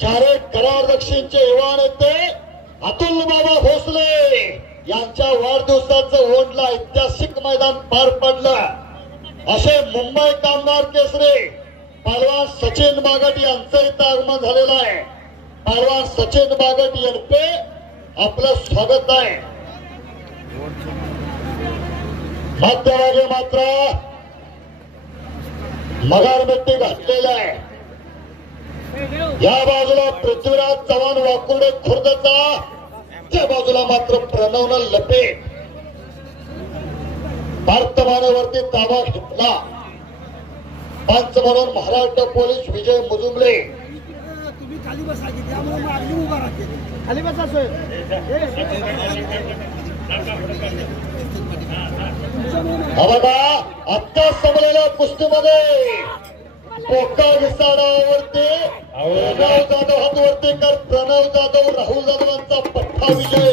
चारे करार दक्षिणचे युवा नेते अतुल बाबा भोसले यांच्या वाढदिवसाचं ओढला ऐतिहासिक मैदान पार पडलं। असे मुंबई कामगार केसरी पहलवान सचिन बागट यांचं इथं आगमन झालेलं आहे। पहलवान सचिन बागट यांचे आपलं स्वागत आहे। मध्यभागी मात्र मगार मिट्टी घातलेली आहे। या बाजूला पृथ्वीराज चव्हाण वाकुर्डे खुर्दचा, त्या बाजूला मात्र प्रणवनं लपेट भारतमानेवरती ताबा घेतला। पंच म्हणून महाराष्ट्र पोलीस विजय मुजुमले। तुम्ही खाली बसा की त्यामुळे मागणी उभा राहते। खाली बसा सोय बघा आता संपलेल्या कुस्तीमध्ये पोका विसाडावरती प्रणव जाधव हातवरती कर प्रणव जाधव राहुल जाधवांचा पट्टा विजय।